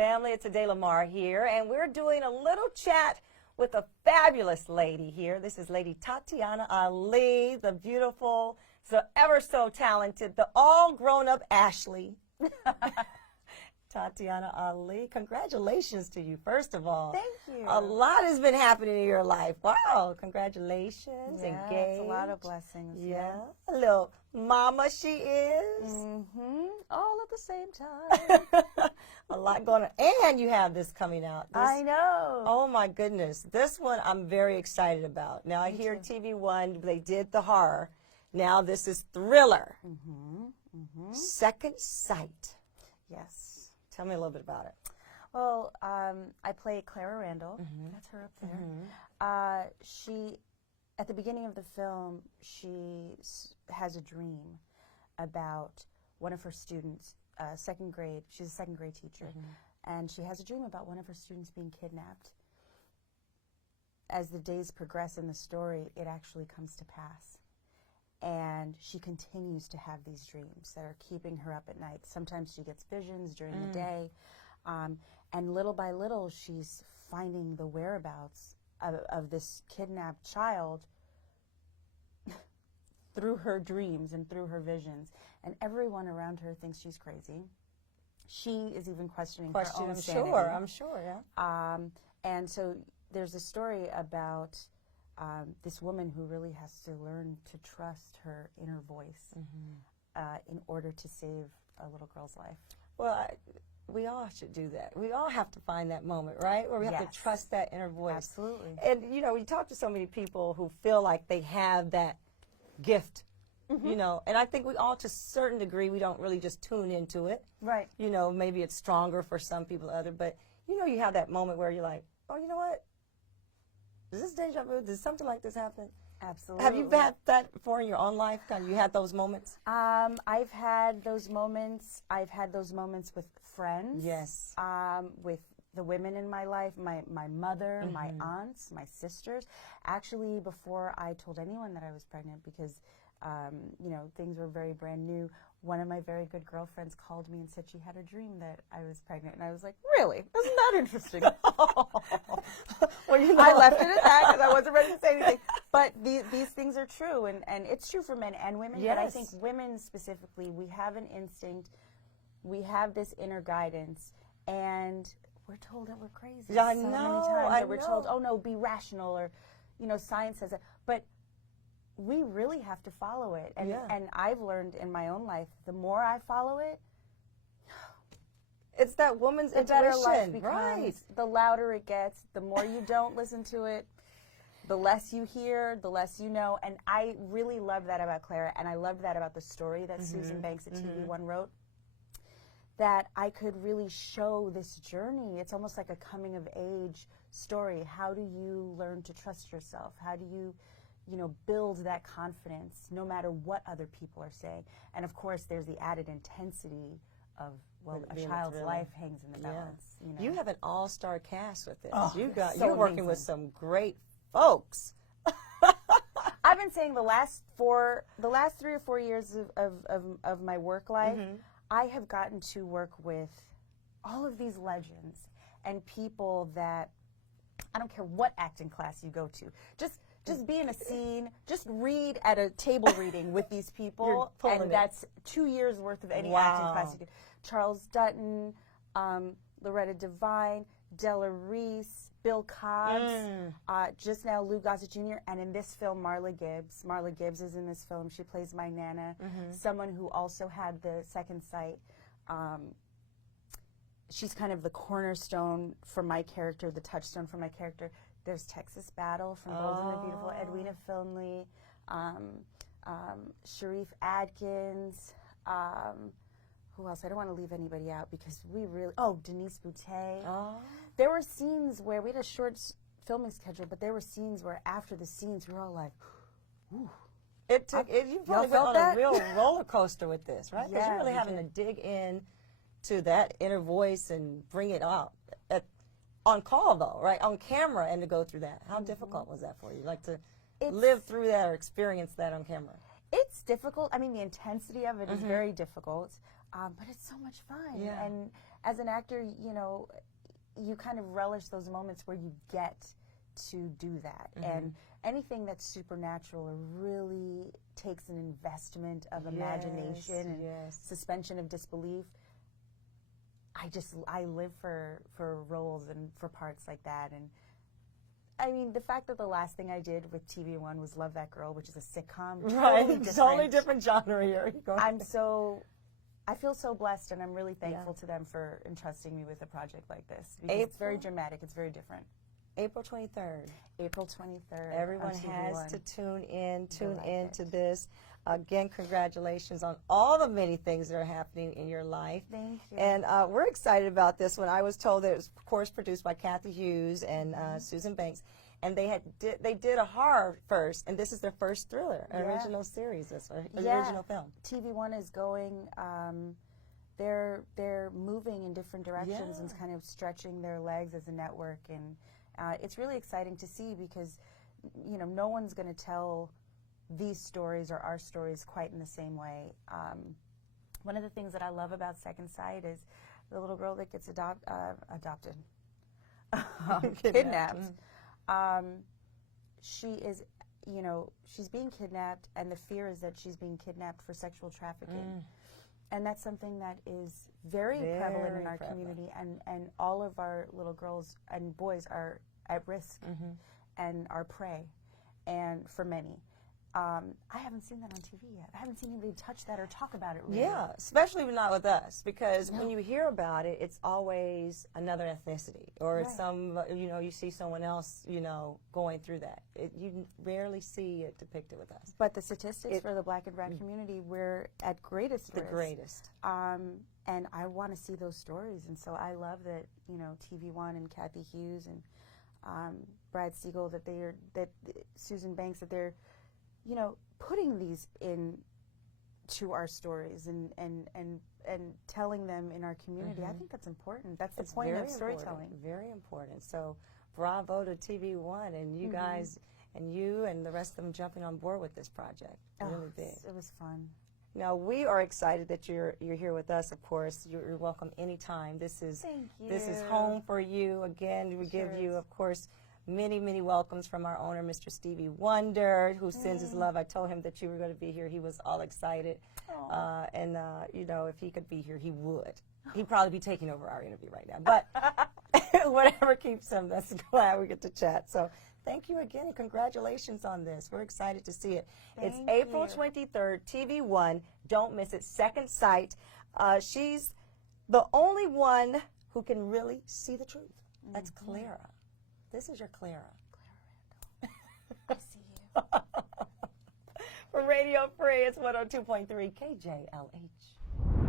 family. It's Ade Lamar here, and we're doing a little chat with a fabulous lady here. This is Lady Tatyana Ali, the beautiful, so ever so talented, the all grown-up Ashley. Tatyana Ali, congratulations to you, first of all. Thank you. A lot has been happening in your life. Wow, congratulations. Yeah, Engaged. it's a lot of blessings. Yeah, a little mama she is. All at the same time. A lot going on. And you have this coming out. I know. Oh, my goodness. This one I'm very excited about. Now, I hear TV One, they did the horror. Now, this is thriller. Second Sight. Yes. Tell me a little bit about it. Well, I play Clara Randall. That's her up there. She, at the beginning of the film, she has a dream about one of her students, second grade. She's a second grade teacher. And she has a dream about one of her students being kidnapped. As the days progress in the story, it actually comes to pass. And she continues to have these dreams that are keeping her up at night. Sometimes she gets visions during the day. And little by little, she's finding the whereabouts of this kidnapped child through her dreams and through her visions. And everyone around her thinks she's crazy. She is even questioning her own sanity. I'm sure, yeah. And so there's a story about this woman who really has to learn to trust her inner voice in order to save a little girl's life. Well, we all should do that. We all have to find that moment, right? Where we have to trust that inner voice. Absolutely. And, you know, we talk to so many people who feel like they have that gift, you know, and I think we all, to a certain degree, we don't really just tune into it. Right. You know, maybe it's stronger for some people than others, but, you know, you have that moment where you're like, oh, you know what? Is this deja vu? Does something like this happen? Absolutely. Have you had that before in your own life? Have you had those moments? I've had those moments. I've had those moments with friends. Yes. With the women in my life, my mother, my aunts, my sisters. Actually, before I told anyone that I was pregnant, because you know, things were very brand new, one of my very good girlfriends called me and said she had a dream that I was pregnant. And I was like, really? Isn't that interesting? Well, you know, I left it at that because I wasn't ready to say anything. But these things are true, and it's true for men and women. Yes. But I think women specifically, we have an instinct, we have this inner guidance, and we're told that we're crazy Yeah, I so know, many times. I That we're know. told, oh no, be rational, or, you know, science says that. But we really have to follow it. And, and I've learned in my own life, the more I follow it, it's that woman's the better life intuition, becomes. right? The louder it gets, the more you don't listen to it, the less you hear, the less you know. And I really love that about Clara, and I loved that about the story that Susan Banks at TV One wrote, that I could really show this journey. It's almost like a coming of age story. How do you learn to trust yourself? How do you, you know, build that confidence no matter what other people are saying? And of course, there's the added intensity of, well, a child's life hangs in the balance. You know? You have an all-star cast with this. Oh, you're working with some great folks. I've been saying the last 3 or 4 years of my work life, I have gotten to work with all of these legends and people that, I don't care what acting class you go to, just be in a scene, just read at a table reading with these people, and that's 2 years worth of any acting class you could. Charles Dutton, Loretta Devine, Della Reese, Bill Cobbs, just now Lou Gossett Jr., and in this film, Marla Gibbs. Marla Gibbs is in this film. She plays my Nana, someone who also had the second sight. She's kind of the cornerstone for my character, the touchstone for my character. There's Texas Battle from Bold and the Beautiful, Edwina Finley, Sharif Adkins, who else? I don't want to leave anybody out because we really, Denise Boutet. There were scenes where we had a short filming schedule, but there were scenes where after the scenes we were all like, ooh. You probably went on a real roller coaster with this, right? Because you're really having to dig in to that inner voice and bring it up. On call, though, right? On camera, and to go through that. How difficult was that for you? Like to live through that or experience that on camera? It's difficult. I mean, the intensity of it is very difficult, but it's so much fun. Yeah. And as an actor, you know, you kind of relish those moments where you get to do that. And anything that's supernatural really takes an investment of imagination and suspension of disbelief. I live for roles and for parts like that. And I mean, the fact that the last thing I did with TV1 was Love That Girl, which is a sitcom. Totally different genre here. I feel so blessed, and I'm really thankful to them for entrusting me with a project like this. Because it's very dramatic. It's very different. April 23rd. April 23rd. Everyone has to tune in to this. Again, congratulations on all the many things that are happening in your life. Thank you. And we're excited about this one. I was told that it was, of course, produced by Kathy Hughes and Susan Banks. And they did a horror first, and this is their first thriller, an original series, original film. TV1 is going, they're moving in different directions and kind of stretching their legs as a network. And it's really exciting to see because, you know, no one's going to tell these stories or our stories quite in the same way. One of the things that I love about Second Sight is the little girl that gets adopted, kidnapped. She is, you know, she's being kidnapped, and the fear is that she's being kidnapped for sexual trafficking. And that's something that is very prevalent in our community, and all of our little girls and boys are at risk and are prey, and for many. I haven't seen that on TV yet. I haven't seen anybody touch that or talk about it really. Yeah, especially not with us, because when you hear about it, it's always another ethnicity, or it's some, you know, you see someone else, you know, going through that. You rarely see it depicted with us. But the statistics for the Black and brown community, we're at greatest risk. The greatest. And I want to see those stories, and so I love that, you know, TV1 and Kathy Hughes and Brad Siegel, that Susan Banks, that they're, you know, putting these in to our stories and telling them in our community. I think that's important. That's the point of storytelling. Very important. So bravo to TV1 and you guys and you and the rest of them jumping on board with this project. Really big. It was fun. Now, we are excited that you're here with us, of course. You're welcome anytime. This is home for you. Again, we give you, of course, many, many welcomes from our owner, Mr. Stevie Wonder, who sends his love. I told him that you were going to be here. He was all excited. You know, if he could be here, he would. He'd probably be taking over our interview right now. But whatever keeps him, that's glad we get to chat. So thank you again, and congratulations on this. We're excited to see it. It's April 23rd, TV1. Don't miss it. Second Sight. She's the only one who can really see the truth. That's Clara. This is your Clara. Clara Randall. I see you. For Radio Free, it's 102.3 KJLH.